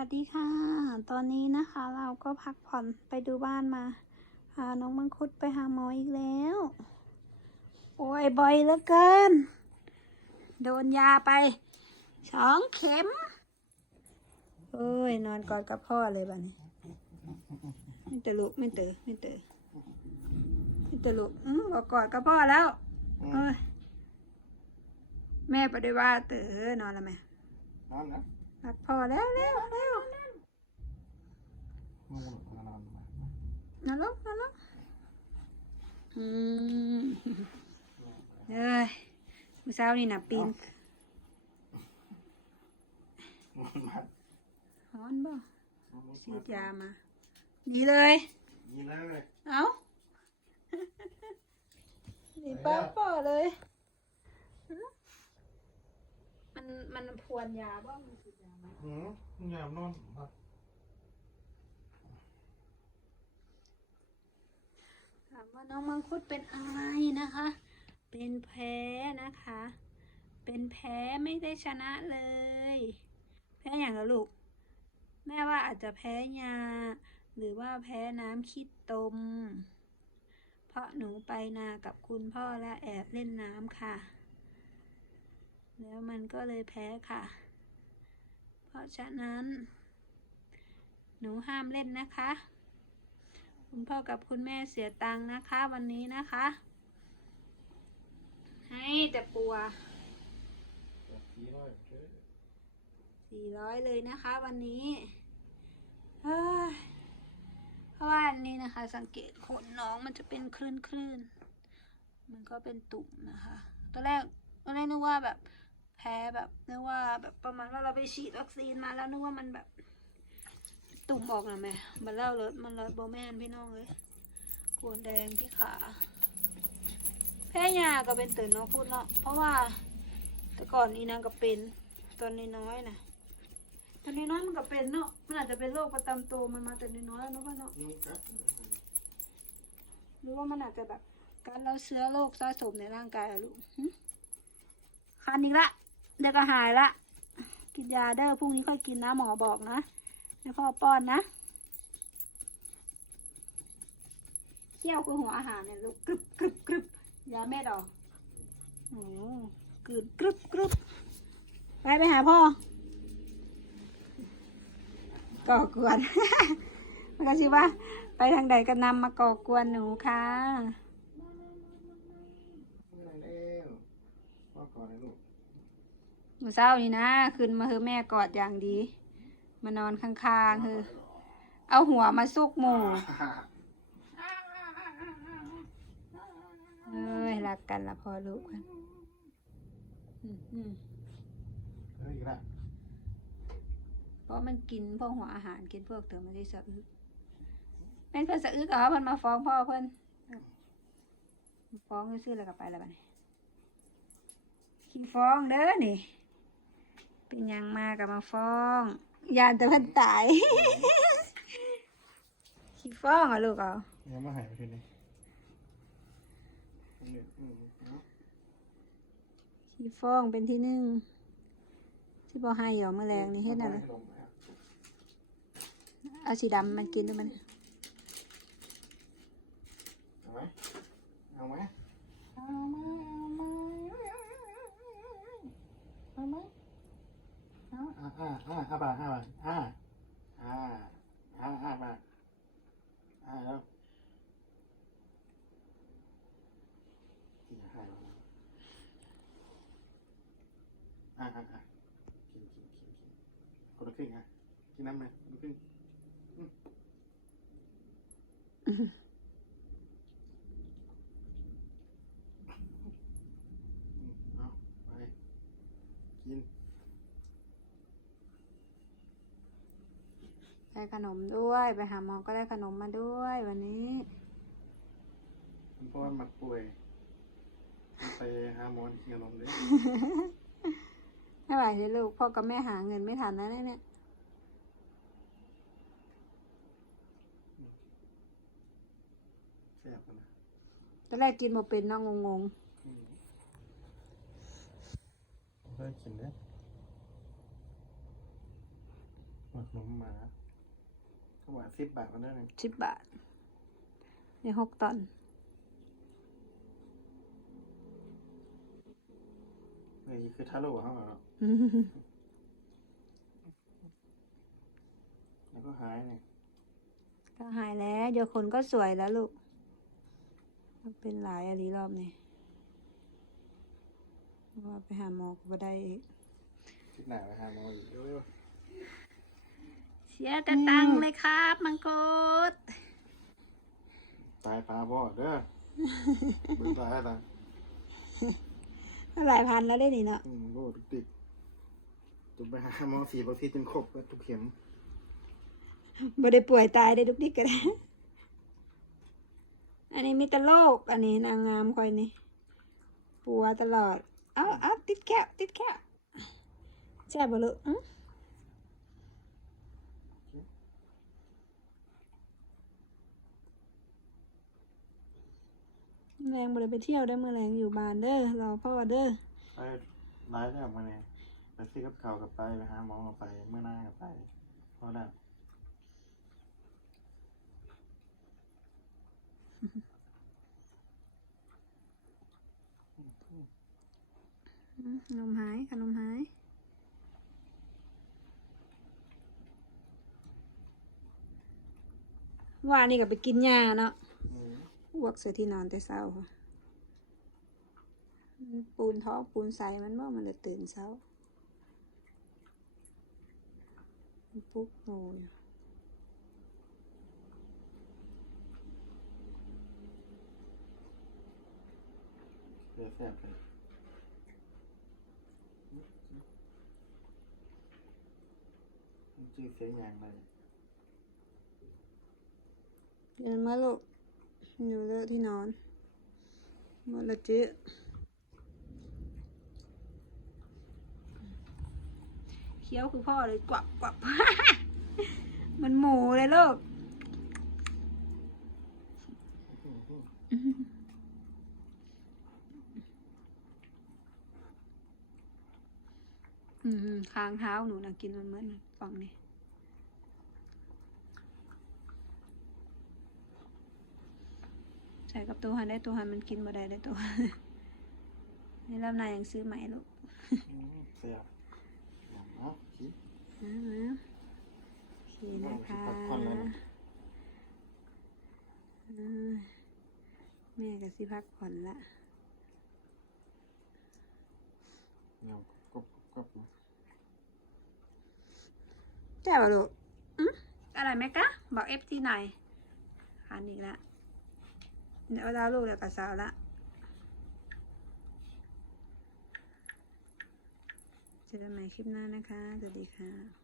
สวัสดีค่ะ ตอนนี้นะคะเราก็พักผ่อนไปดูบ้านมาพาน้องมังคุดไปหาหมออีกแล้ว โอ้ยบ่อยเหลือเกิน โดนยาไปสองเข็ม โอ้ย นอนกอดกับพ่อเลยบ้านี้ไม่เตอลุกไม่เตอไม่เตอไม่เตอลุกอืมบอกกอดกับพ่อแล้วเอ้ยแม่ไปได้ว่าเต๋อนอนแล้วไหมนอนนะ รักพ่อแล้วเร็วเร็วนอนนอนนอนนอนลงนอนลงอืมเอ้ยเมื่อเช้านี่นะปีนนอนมาฮ้อนบ่นอนฉีดยามาดีเลยนี่เลย เอาดีป้าป่อเลยหึ มันพวนยาบ่มันฉีดยาไหมหืมมึงอย่านอนมาถามว่าน้องมังคุดเป็นอะไรนะคะ เป็นแพ้นะคะ เป็นแพ้ไม่ได้ชนะเลย แพ้อย่างละลูก แม่ว่าอาจจะแพ้ยา หรือว่าแพ้น้ำคิดตม เพราะหนูไปนากับคุณพ่อและแอบเล่นน้ำค่ะ แล้วมันก็เลยแพ้ค่ะ เพราะฉะนั้น หนูห้ามเล่นนะคะ คุณพ่อกับคุณแม่เสียตังค์นะคะ วันนี้นะคะ ให้แต่ปัวสี่ร้อยเลยนะคะวันนี้เพราะว่าอันนี้นะคะ สังเกตขนน้องมันจะเป็นคลื่นคลื่นๆมันก็เป็นตุ่มนะคะ ตอนแรกตอนแรกนึกว่าแบบ แพ้แบบนึกว่าแบบประมาณว่าเราไปฉีดวัคซีนมาแล้วนึกว่ามันแบบ ตุ่มออกนะแม่มันเล่าเลยมันเลยโบแมนพี่น้องเลยกวนแดงที่ขา แพ้ยาก็เป็นตื่นเนาะพูดเนาะเพราะว่า แต่ก่อนอีนางก็เป็นตอนน้อยนะตอนน้อยมันก็เป็นเนาะมันอาจจะเป็นโรคประจำตัวมันมาแต่น้อยแล้วเนาะพ่เนาะหรือว่ามันอาจจะแบบการเราเชื้อโรคสะสมในร่างกายอะลูกคันอีกละ เดี๋ยวก็หายละ กินยาเด้อพรุ่งนี้ค่อยกินนะหมอบอกนะให้พ่อป้อนนะเคี่ยวคือหัวอาหารเนี่ยลูกกรึบกรึบกรึบยาเม็ดหรอโอ้กรึบกรึบกรึบไปไปหาพ่อก่อกวนมันก็ชื่อว่า ไปทางใดก็นำมาก่อกวนหนูค่ะ ไม่ได้แล้วพ่อก่อนเลยลูก หนูเศร้านี่นะ ขึ้นมาเฮอแม่กอดอย่างดี มานอนข้างๆเฮอเอาหัวมาซุกหมูเอ้ยรักกันละพอลูกกันอืมอืมเฮ้ยอีกละเพราะมันกินพวกหัวอาหารกินพวกเติมมันได้สะอึกเป็นเพื่อนสะอึกเหรอเพิ่นมาฟ้องพ่อเพิ่นฟ้องซื้อๆแล้วก็ไปแล้วบัดนี้ขี้ฟ้องเด้อนี่ เป็นหยังมากับมาฟ้องยานแต่เพิ่นตาย ขี้ฟ้องเหรอะลูกเอายังไม่หายไปทีนี้อืมอืมเอาขี้ฟ้องเป็นที่หนึ่งที่บ่ให้หยอมแมลงนี่เฮ็ดอะไรให้ลงไปอะเอาสีดำมันกินด้วยมัน เอาไหมเอาไหมเอาไหมเอาไหมเอาไหมเอาอ่าอ่าอ่าอ่าบาทอ่าบาทอ่าอ่าอ่าอ่าบาทอ่าแล้วกิน อาหารแล้วนะอ่าอ่าอ่ากินกินกินกินคนละครึ่งฮะกินน้ำไหมคนละครึ่งอืมอืมเอาไปกินได้ขนมด้วย ไปหาหมอก็ได้ขนมมาด้วยวันนี้ เพราะว่ามันป่วยไป หาหมอที่ขนมเลยไม่ไหวเลยลูกพ่อกับแม่หาเงินไม่ทันนะเนี่ยแซ่บนะตอนแรกกินมาเป็นเน้องงงอืมได้กินเนี่ยมาขนมหมาเขาบอกสิบบาทกันได้เลยสิบบาทในหกตอน นี่คือทาโร่เขาเหรอแล้วก็หายเนี่ยก็หายแล้ว เดี๋ยวคนก็สวยแล้วลูก มันเป็นหลายอะไรรอบนี้ว่าไปหาหมอก็บ่ได้อีกคิดหนาไปหาหมออีกเร็วเสียแต่ตังค์เลยครับมังคุดๆตายปลาบ่อเด้อเบิ่งตายตา ยหลายพันแล้วได้นี่เนาะอืมโอ้ติดติดตุไปหาหมอสีบางทีจนครบแล้วทุกเข็มบ่ได้ป่วยตายได้ทุกทีก็ได้ อันนี้มีแต่โรคอันนี้นางงามคอยนี่ปัวตลอด เอาเอาติดแก้วติดแก้วแซ่บบ่ลูกอื้อ แรงบ่ได้ไปเที่ยวได้อมื้อแรงอยู่บ้านเด้อรอพ่อเด้อไปร้ายได้ออกมาเนี่ยไปซื้อกับข้าวกับไปไปหาหมอกับไปเมื่อหน้ากับไปเพราะนั้นอื้อขนมหายขนมหายว่านี่ก็ไปกินยาเนาะ อืมอ้วกใส่ที่นอนแต่เช้าค่ะมันปูนท้องปูนใสมันบ่มันเลยตื่นเช้ามันปุ๊บโง่อยู่เดี๋ยวแซ่บไปจื้อเสียงอย่างไรเดินมาลูก อยู่เลอะที่นอนหมดละจื้อเคี้ยวคือพ่อเลยกวับกวับมันหมูเลยลูกอืมค้างเท้าหนูนะกินมันเหมือนฝั่งนี้ ใส่กับตัวหันได้ตัวหันมันกินบ่ได้ได้ตัวนี่ลำนายยังซื้อใหม่ลูกอืมแซ่บอย่างเนาะคิดนะนะโอเคนะคะพักผ่อนแล้วนะแม่ก็สิพักผ่อนละเงากบกบแจ่บลูกอืมอะไรไหมกะ บอกเอฟซีหน่อยหันอีกและ เดี๋ยวเราลูกเดี๋ยวกับสาวละเจอกันใหม่คลิปหน้านะคะ สวัสดีค่ะ